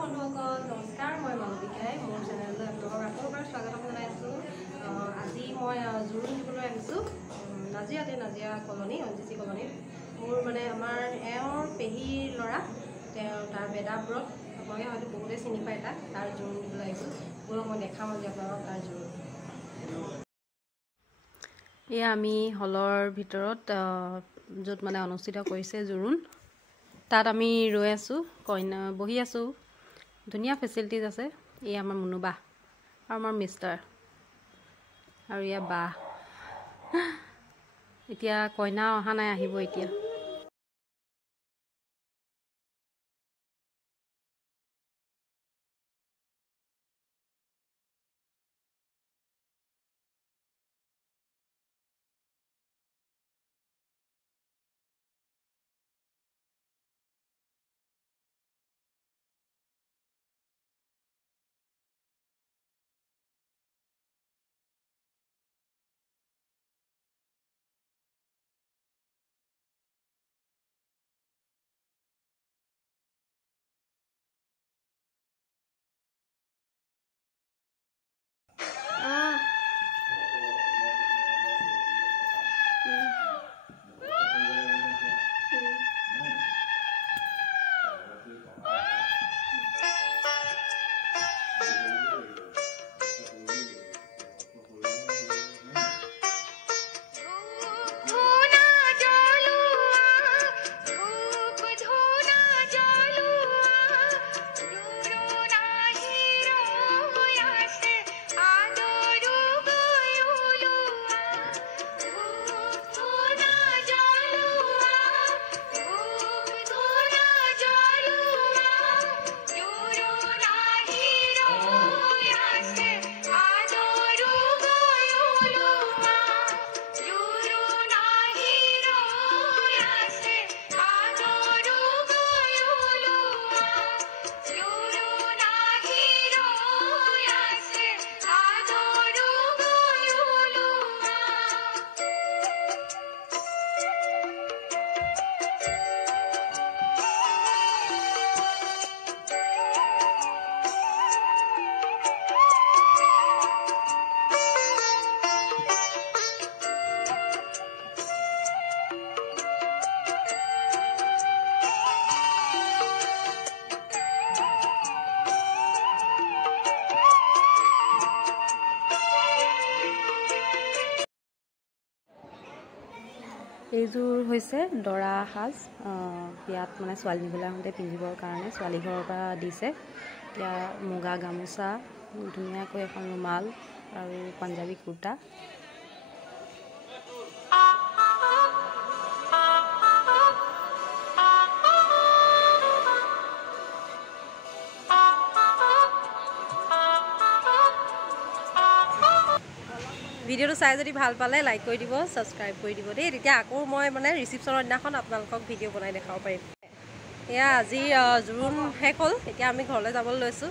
বন্ধুসকল নমস্কাৰ মই মালবিকাই মোৰ চেনেললৈ আপোনালোকক আকৌ এবাৰ স্বাগতম জনাইছোঁ। আজি মই জোৰোণ দিবলৈ আহিছোঁ নাজিয়া কলনী অঞ্জিচি কলনীত। মোৰ মানে আমাৰ এওঁৰ পেহীৰ ল'ৰা তাৰ বেদাব্ৰত আপোনালোকে হয়তো বহুতেই চিনি পায় তাৰ জোৰোণ দিবলৈ আহিছোঁ। বোলো মই দেখাম আজি আপোনালোকক তাৰ জোৰোণ। এয়া আমি হলৰ ভিতৰত য'ত মানে অনুষ্ঠিত কৰিছে জোৰোণ তাত আমি ৰৈ আছোঁ, কইনা বহি আছোঁ। ধুনীয়া ফেচিলিটিজ আছে। এয়া আমাৰ মুনুবা আৰু আমাৰ মিষ্টাৰ আৰু এয়া বা। এতিয়া কইনা অহা নাই, আহিব এতিয়া। এইযোৰ হৈছে দৰা সাজ। ইয়াত মানে ছোৱালী নিবলৈ আহোঁতে পিন্ধিবৰ কাৰণে ছোৱালী ঘৰৰ পৰা দিছে। এতিয়া মুগা গামোচা, ধুনীয়াকৈ এখন ৰুমাল আৰু পাঞ্জাবী কুৰ্তা। ভিডিঅ'টো চাই যদি ভাল পালে লাইক কৰি দিব, ছাবস্ক্ৰাইব কৰি দিব দেই। তেতিয়া আকৌ মই মানে ৰিচিপশ্যনৰ দিনাখন আপোনালোকক ভিডিঅ' বনাই দেখাব পাৰিম। এয়া আজি জোৰোণ শেষ হ'ল, এতিয়া আমি ঘৰলৈ যাবলৈ লৈছোঁ।